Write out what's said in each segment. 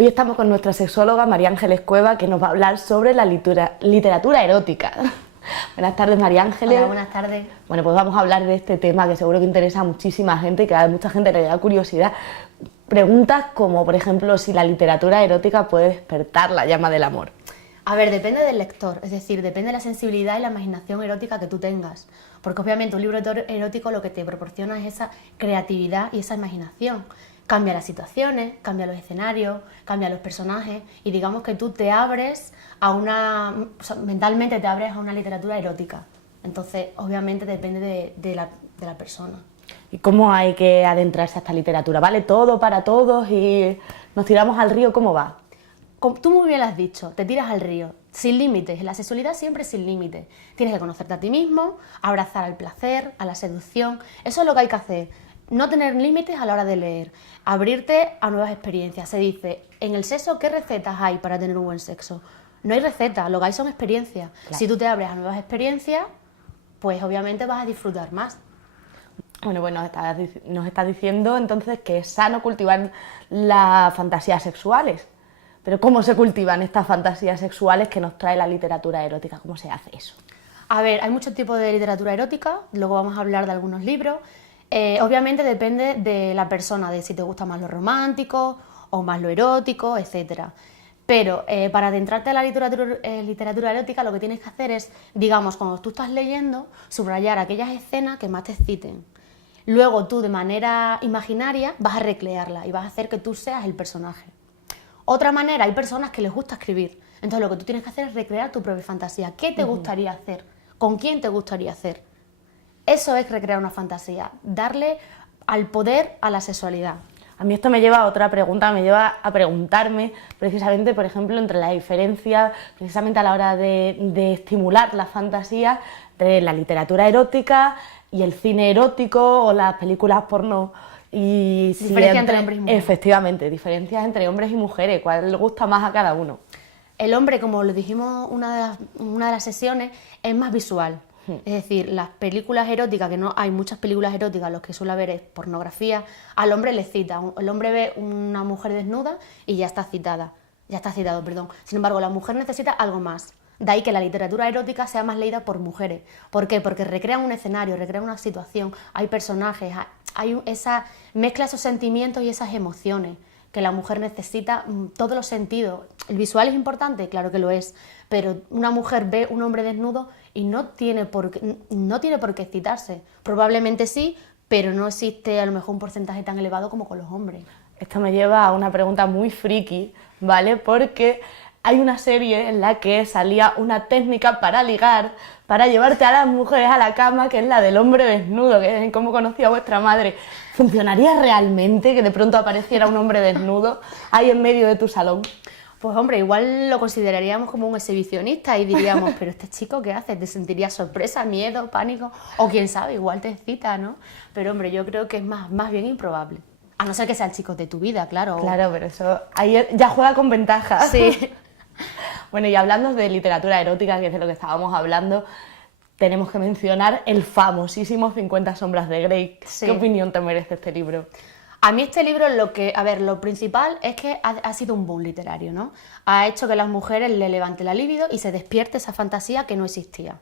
Hoy estamos con nuestra sexóloga María Ángeles Cueva, que nos va a hablar sobre la literatura erótica. Buenas tardes, María Ángeles. Hola, buenas tardes. Bueno, pues vamos a hablar de este tema que seguro que interesa a muchísima gente y que a mucha gente le da curiosidad. Preguntas como, por ejemplo, si la literatura erótica puede despertar la llama del amor. A ver, depende del lector, es decir, depende de la sensibilidad y la imaginación erótica que tú tengas. Porque obviamente un libro erótico lo que te proporciona es esa creatividad y esa imaginación. Cambia las situaciones, cambia los escenarios, cambia los personajes y digamos que tú te abres a mentalmente te abres a una literatura erótica. Entonces, obviamente depende de la persona. ¿Y cómo hay que adentrarse a esta literatura? ¿Vale todo para todos y nos tiramos al río? ¿Cómo va? Como tú muy bien lo has dicho, te tiras al río, sin límites, la sexualidad siempre sin límites. Tienes que conocerte a ti mismo, abrazar al placer, a la seducción, eso es lo que hay que hacer. No tener límites a la hora de leer, abrirte a nuevas experiencias. Se dice, en el sexo, ¿qué recetas hay para tener un buen sexo? No hay recetas, lo que hay son experiencias. Claro. Si tú te abres a nuevas experiencias, pues obviamente vas a disfrutar más. Bueno, pues nos está diciendo entonces que es sano cultivar las fantasías sexuales. Pero ¿cómo se cultivan estas fantasías sexuales que nos trae la literatura erótica? ¿Cómo se hace eso? A ver, hay muchos tipos de literatura erótica, luego vamos a hablar de algunos libros. Obviamente depende de la persona, de si te gusta más lo romántico o más lo erótico, etc. Pero para adentrarte a la literatura erótica lo que tienes que hacer es, digamos, cuando tú estás leyendo, subrayar aquellas escenas que más te exciten. Luego tú de manera imaginaria vas a recrearla y vas a hacer que tú seas el personaje. Otra manera, hay personas que les gusta escribir, entonces lo que tú tienes que hacer es recrear tu propia fantasía. ¿Qué te gustaría hacer? ¿Con quién te gustaría hacer? Eso es recrear una fantasía, darle al poder a la sexualidad. A mí esto me lleva a otra pregunta, me lleva a preguntarme precisamente, por ejemplo, entre la diferencia, precisamente a la hora de estimular la fantasía, de la literatura erótica y el cine erótico o las películas porno. Y diferencia entre hombres y mujeres. Efectivamente, diferencias entre hombres y mujeres, ¿cuál le gusta más a cada uno? El hombre, como lo dijimos en una de las sesiones, es más visual. Es decir, las películas eróticas, que no hay muchas películas eróticas, lo que suele haber es pornografía, al hombre le excita. El hombre ve una mujer desnuda y ya está citada. Ya está citado, perdón. Sin embargo, la mujer necesita algo más. De ahí que la literatura erótica sea más leída por mujeres. ¿Por qué? Porque recrean un escenario, recrean una situación, hay personajes, hay esa mezcla esos sentimientos y esas emociones que la mujer necesita, todos los sentidos. El visual es importante, claro que lo es, pero una mujer ve un hombre desnudo y no tiene por qué excitarse. Probablemente sí, pero no existe a lo mejor un porcentaje tan elevado como con los hombres. Esto me lleva a una pregunta muy friki, ¿vale? Porque hay una serie en la que salía una técnica para ligar, para llevarte a las mujeres a la cama, que es la del hombre desnudo, que es como conocía a vuestra madre. ¿Funcionaría realmente que de pronto apareciera un hombre desnudo ahí en medio de tu salón? Pues hombre, igual lo consideraríamos como un exhibicionista y diríamos, pero este chico, ¿qué hace? ¿Te sentirías sorpresa, miedo, pánico? O quién sabe, igual te excita, ¿no? Pero hombre, yo creo que es más bien improbable. A no ser que sea el chico de tu vida, claro. Claro, pero eso ahí ya juega con ventaja. Sí. Bueno, y hablando de literatura erótica, que es de lo que estábamos hablando, tenemos que mencionar el famosísimo 50 sombras de Grey. Sí. ¿Qué opinión te merece este libro? A mí este libro lo principal es que ha sido un boom literario, ¿no? Ha hecho que las mujeres le levante la libido y se despierte esa fantasía que no existía.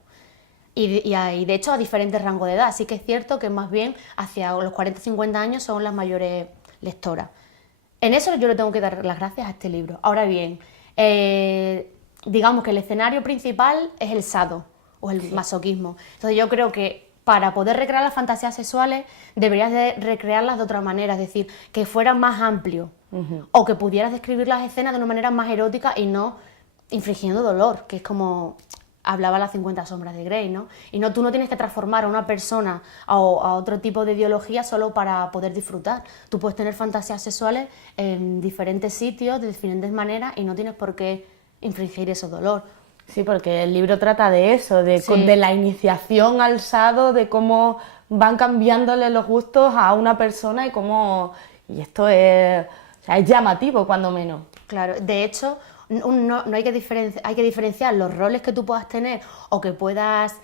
Y de hecho a diferentes rangos de edad, así que es cierto que más bien hacia los 40-50 años son las mayores lectoras. En eso yo le tengo que dar las gracias a este libro. Ahora bien, digamos que el escenario principal es el sado o el masoquismo. Entonces yo creo que para poder recrear las fantasías sexuales deberías de recrearlas de otra manera, es decir, que fueran más amplio o que pudieras describir las escenas de una manera más erótica y no infligiendo dolor, que es como hablaba las 50 sombras de Grey, ¿no? Y tú no tienes que transformar a una persona a otro tipo de ideología solo para poder disfrutar. Tú puedes tener fantasías sexuales en diferentes sitios, de diferentes maneras, y no tienes por qué infligir ese dolor. Sí, porque el libro trata de eso, de la iniciación al sado, de cómo van cambiándole los gustos a una persona y esto es llamativo, cuando menos. Claro, de hecho, no hay que diferenciar los roles que tú puedas tener o que puedas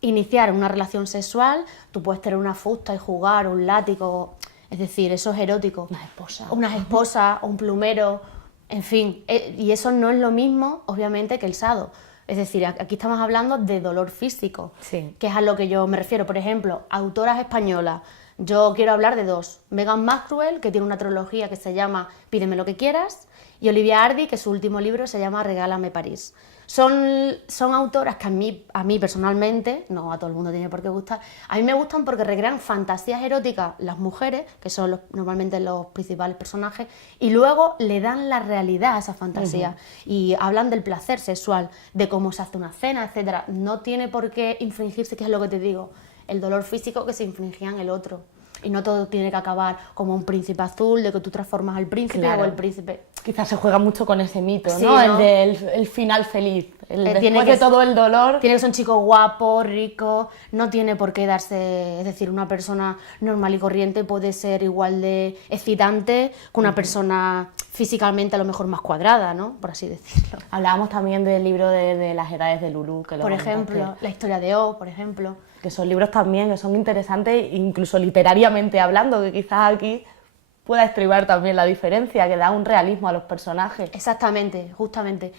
iniciar una relación sexual. Tú puedes tener una fusta y jugar, un látigo, es decir, eso es erótico. Una esposa. Unas esposas, un plumero. En fin, y eso no es lo mismo, obviamente, que el sado. Es decir, aquí estamos hablando de dolor físico, Sí. que es a lo que yo me refiero. Por ejemplo, autoras españolas. Yo quiero hablar de dos. Megan Maxwell, que tiene una trilogía que se llama Pídeme lo que quieras, y Olivia Hardy, que su último libro se llama Regálame París. Son autoras que a mí personalmente, no a todo el mundo tiene por qué gustar, a mí me gustan porque recrean fantasías eróticas las mujeres, que son normalmente los principales personajes, y luego le dan la realidad a esa fantasía. Y hablan del placer sexual, de cómo se hace una cena, etcétera. No tiene por qué infringirse, que es lo que te digo, el dolor físico que se infringía en el otro. Y no todo tiene que acabar como un príncipe azul, de que tú transformas al príncipe Claro. o el príncipe... Quizás se juega mucho con ese mito, Sí, ¿no? ¿no? El del final feliz, tiene después que de todo el dolor. Tiene que ser un chico guapo, rico, no tiene por qué darse... Es decir, una persona normal y corriente puede ser igual de excitante que una persona físicamente a lo mejor más cuadrada, ¿no? Por así decirlo. Hablábamos también del libro de las edades de Lulu, que lo Por comentaste, ejemplo, la historia de O, por ejemplo. que son libros también que son interesantes, incluso literariamente hablando, que quizás aquí pueda estribar también la diferencia, que da un realismo a los personajes. Exactamente, justamente.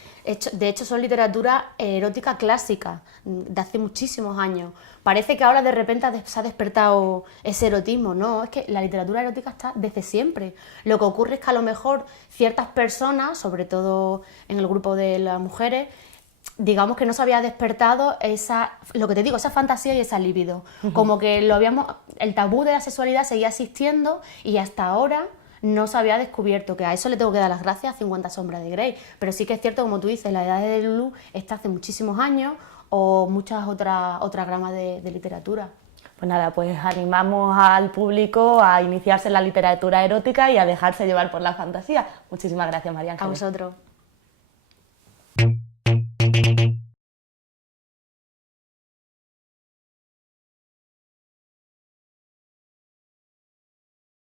De hecho, son literatura erótica clásica, de hace muchísimos años. Parece que ahora de repente se ha despertado ese erotismo. No, es que la literatura erótica está desde siempre. Lo que ocurre es que a lo mejor ciertas personas, sobre todo en el grupo de las mujeres, digamos que no se había despertado lo que te digo, esa fantasía y esa libido. Como que el tabú de la sexualidad seguía existiendo y hasta ahora no se había descubierto, que a eso le tengo que dar las gracias a 50 sombras de Grey. Pero sí que es cierto, como tú dices, la edad de Lulu está hace muchísimos años, o muchas otras ramas de literatura. Pues nada, pues animamos al público a iniciarse en la literatura erótica y a dejarse llevar por la fantasía. Muchísimas gracias, María A Ángeles. vosotros.